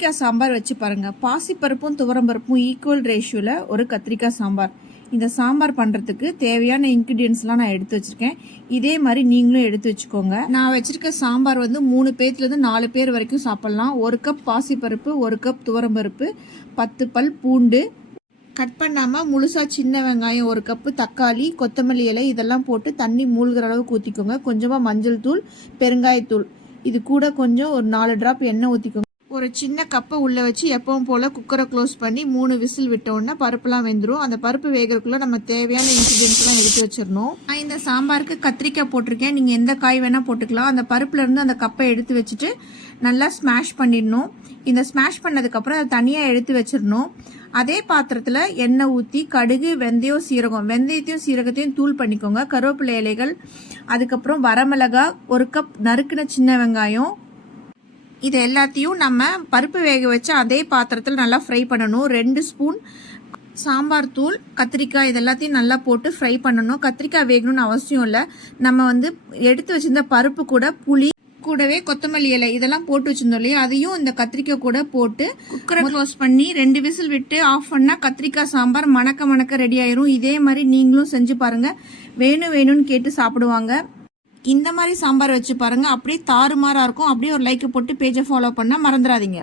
கத்திரிக்காய் சாம்பார் வச்சு பாருங்கள். பாசிப்பருப்பும் துவரம்பருப்பும் ஈக்குவல் ரேஷியோவில் ஒரு கத்திரிக்காய் சாம்பார். இந்த சாம்பார் பண்ணுறதுக்கு தேவையான இன்க்ரீடியன்ஸ்லாம் நான் எடுத்து வச்சுருக்கேன். இதே மாதிரி நீங்களும் எடுத்து வச்சுக்கோங்க. நான் வச்சுருக்க சாம்பார் வந்து 3 பேர்லேருந்து 4 பேர் வரைக்கும் சாப்பிட்லாம். 1 கப் பாசிப்பருப்பு, 1 கப் துவரம்பருப்பு, 10 பல் பூண்டு, கட் பண்ணாமல் முழுசாக சின்ன வெங்காயம் 1 கப்பு, தக்காளி, கொத்தமல்லி இலை இதெல்லாம் போட்டு தண்ணி மூழ்கிற அளவுக்கு ஊற்றிக்கோங்க. கொஞ்சமாக மஞ்சள் தூள், பெருங்காயத்தூள், இது கூட கொஞ்சம் ஒரு 4 ட்ராப் எண்ணெய் ஊற்றிக்கோங்க. ஒரு சின்ன கப்பை உள்ளே வச்சு எப்பவும் போல் குக்கரை க்ளோஸ் பண்ணி 3 விசில் விட்டோன்னா பருப்புலாம் வெந்துடும். அந்த பருப்பு வேகிறதுக்குள்ளே நம்ம தேவையான இன்க்ரீடியன்ஸ்லாம் எடுத்து வச்சிடணும். நான் இந்த சாம்பாருக்கு கத்திரிக்காய் போட்டிருக்கேன். நீங்கள் எந்த காய் வேணால் போட்டுக்கலாம். அந்த பருப்புலேருந்து அந்த கப்பை எடுத்து வச்சுட்டு நல்லா ஸ்மாஷ் பண்ணிடணும். இந்த ஸ்மாஷ் பண்ணதுக்கப்புறம் அதை தனியாக எடுத்து வச்சிடணும். அதே பாத்திரத்தில் எண்ணெய் ஊற்றி கடுகு, வெந்தயம், சீரகம், வெந்தயத்தையும் சீரகத்தையும் தூள் பண்ணிக்கோங்க. கருவேப்பிலை இலைகள், அதுக்கப்புறம் வரமிளகாய், 1 கப் நறுக்கின சின்ன வெங்காயம், இது எல்லாத்தையும் நம்ம பருப்பு வேக வச்சு அதே பாத்திரத்தில் நல்லா ஃப்ரை பண்ணணும். 2 ஸ்பூன் சாம்பார் தூள், கத்திரிக்காய் இது எல்லாத்தையும் நல்லா போட்டு ஃப்ரை பண்ணணும். கத்திரிக்காய் வேகணும்னு அவசியம் இல்லை. நம்ம வந்து எடுத்து வச்சிருந்த பருப்பு கூட புளி கூடவே கொத்தமல்லி இலை இதெல்லாம் போட்டு வச்சிருந்தோம் இல்லையா, அதையும் இந்த கத்திரிக்காய் கூட போட்டு குக்கரை க்ளோஸ் பண்ணி 2 விசில் விட்டு ஆஃப் பண்ணால் கத்திரிக்காய் சாம்பார் மணக்க மணக்க ரெடி ஆயிரும். இதே மாதிரி நீங்களும் செஞ்சு பாருங்கள். வேணும்னு கேட்டு சாப்பிடுவாங்க. இந்த மாதிரி சாம்பார் வச்சு பாருங்கள். அப்படியே தாறுமாறாக இருக்கும். அப்படியே ஒரு லைக் போட்டு பேஜை ஃபாலோ பண்ண மறந்துடாதீங்க.